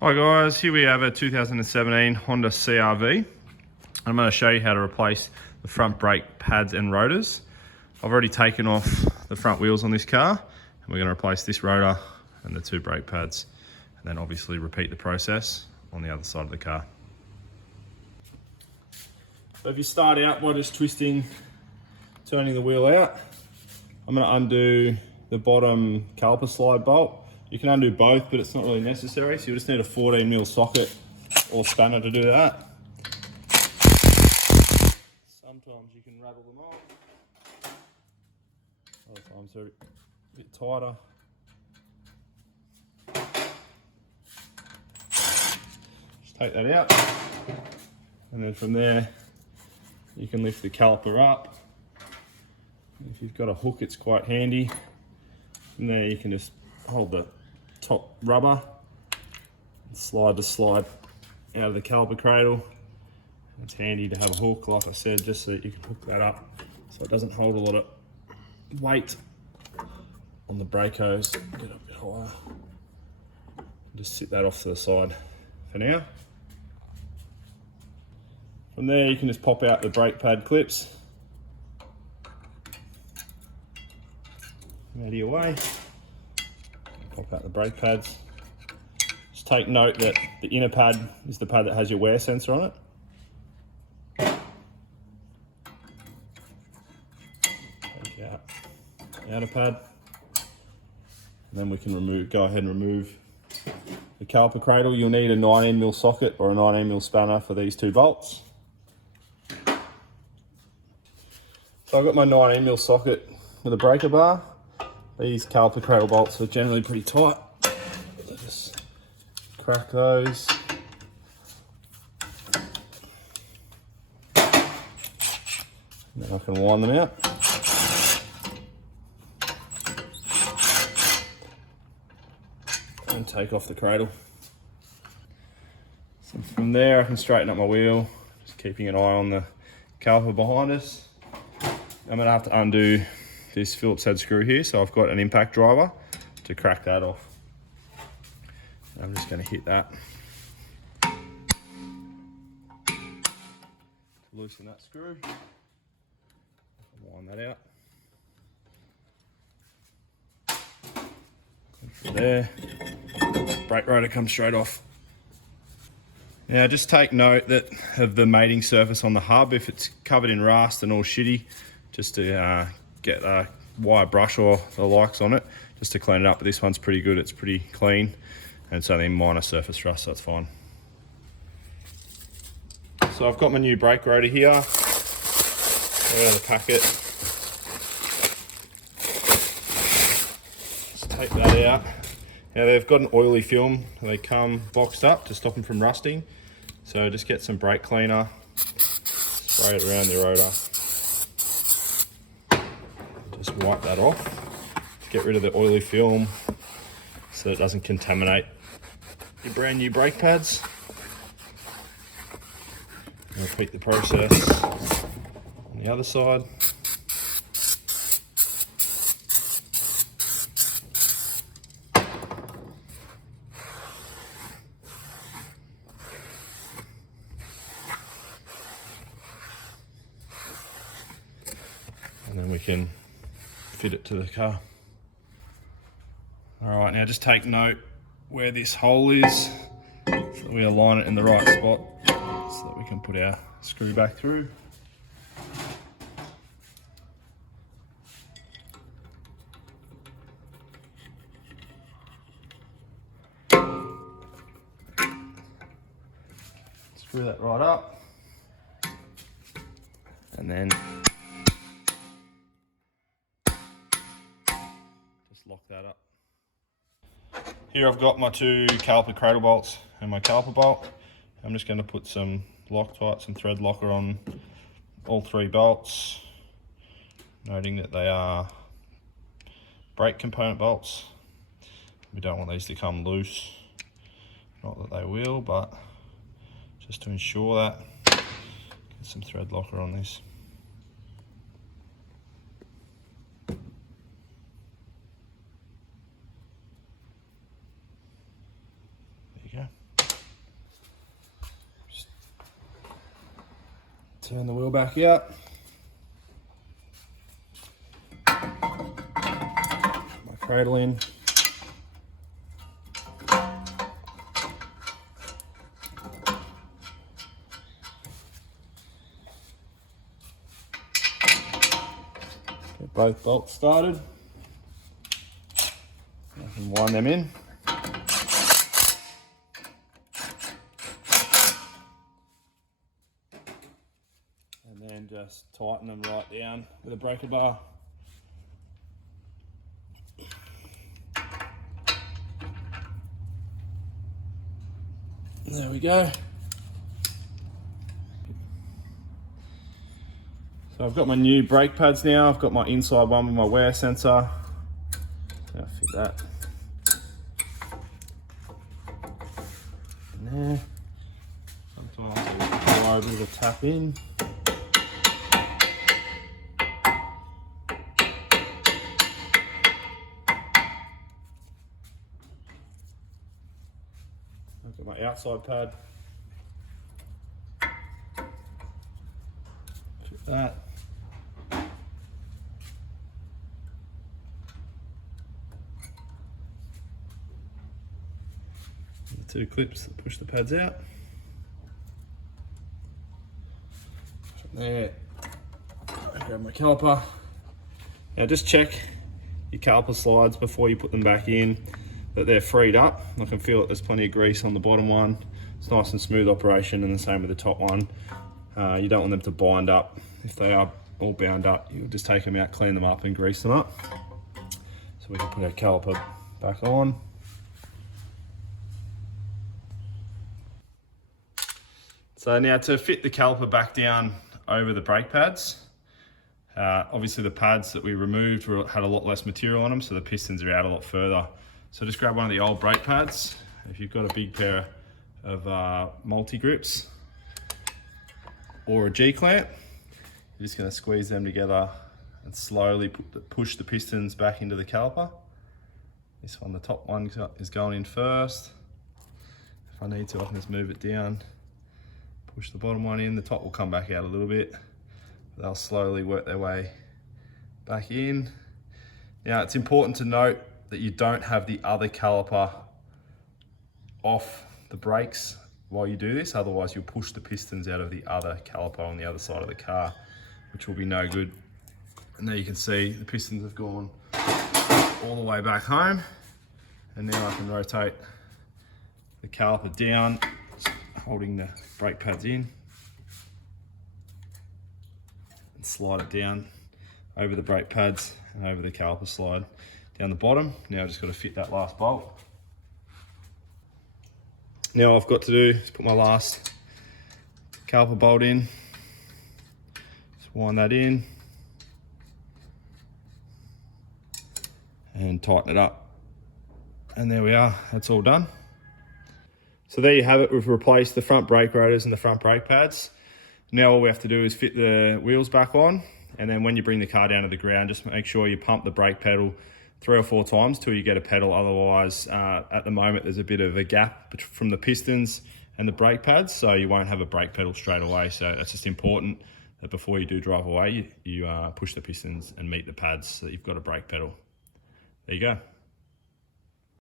Hi guys, here we have a 2017 Honda CR-V. I'm going to show you how to replace the front brake pads and rotors. I've already taken off the front wheels on this car and we're going to replace this rotor and the two brake pads, and then obviously repeat the process on the other side of the car. So if you start out by just turning the wheel out, I'm going to undo the bottom caliper slide bolt. You can undo both, but it's not really necessary. So you just need a 14mm socket or spanner to do that. Sometimes you can rattle them off. Other times they're a bit tighter. Just take that out. And then from there, you can lift the caliper up. If you've got a hook, it's quite handy. From there, you can just hold the top rubber and slide the slide out of the caliper cradle. It's handy to have a hook, like I said, just so that you can hook that up so it doesn't hold a lot of weight on the brake hose. Get up a bit higher. Just sit that off to the side for now. From there, you can just pop out the brake pad clips out of your way. Pop out the brake pads. Just take note that the inner pad is the pad that has your wear sensor on it. Take out the outer pad. And then we can go ahead and remove the caliper cradle. You'll need a 19mm socket or a 19mm spanner for these two bolts. So I've got my 19mm socket with a breaker bar. These caliper cradle bolts are generally pretty tight. So just crack those. And then I can wind them out. And take off the cradle. So from there I can straighten up my wheel, just keeping an eye on the caliper behind us. I'm going to have to undo this Phillips head screw here, so I've got an impact driver to crack that off. I'm just going to hit that to loosen that screw. Wind that out. And from there, brake rotor comes straight off. Now just take note of the mating surface on the hub. If it's covered in rust and all shitty, just to get a wire brush or the likes on it, just to clean it up. But this one's pretty good, it's pretty clean, and it's only a minor surface rust, so it's fine. So I've got my new brake rotor here. Out of the packet. Just take that out. Now they've got an oily film, they come boxed up to stop them from rusting. So just get some brake cleaner, spray it around the rotor. Just wipe that off to get rid of the oily film so it doesn't contaminate your brand new brake pads. And repeat the process on the other side. And then we can fit it to the car. All right, now just take note where this hole is so that we align it in the right spot so that we can put our screw back through. Screw that right up, and then just lock that up. Here I've got my two caliper cradle bolts and my caliper bolt. I'm just going to put some Loctite, some thread locker on all three bolts, noting that they are brake component bolts. We don't want these to come loose. Not that they will, but just to ensure that, get some thread locker on this. There you go. Turn the wheel back out. My cradle in. Get both bolts started. I can wind them in. And then just tighten them right down with a breaker bar. There we go. So I've got my new brake pads now. I've got my inside one with my wear sensor. I'll fit that in there. Sometimes I allow a bit of a tap in. I've got my outside pad. Fit that. The two clips that push the pads out. From there, I grab my caliper. Now just check your caliper slides before you put them back in, that they're freed up. I can feel that there's plenty of grease on the bottom one. It's nice and smooth operation, and the same with the top one. You don't want them to bind up. If they are all bound up, you'll just take them out, clean them up and grease them up. So we can put our caliper back on. So now to fit the caliper back down over the brake pads, obviously the pads that we removed had a lot less material on them, so the pistons are out a lot further. So just grab one of the old brake pads. If you've got a big pair of multi-grips or a G-clamp, you're just going to squeeze them together and slowly push the pistons back into the caliper. This one, the top one, is going in first. If I need to, I can just move it down, push the bottom one in. The top will come back out a little bit. They'll slowly work their way back in. Now, it's important to note that you don't have the other caliper off the brakes while you do this, otherwise you'll push the pistons out of the other caliper on the other side of the car, which will be no good. And there you can see the pistons have gone all the way back home, and now I can rotate the caliper down, holding the brake pads in, and slide it down over the brake pads and over the caliper slide down the bottom. Now I've just got to fit that last bolt. Now all I've got to do is put my last caliper bolt in, just wind that in and tighten it up, and there we are, that's all done. So there you have it. We've replaced the front brake rotors and the front brake pads. Now all we have to do is fit the wheels back on, and then when you bring the car down to the ground, just make sure you pump the brake pedal 3 or 4 times till you get a pedal. Otherwise, at the moment, there's a bit of a gap from the pistons and the brake pads, so you won't have a brake pedal straight away. So that's just important that before you do drive away, you push the pistons and meet the pads so that you've got a brake pedal. There you go.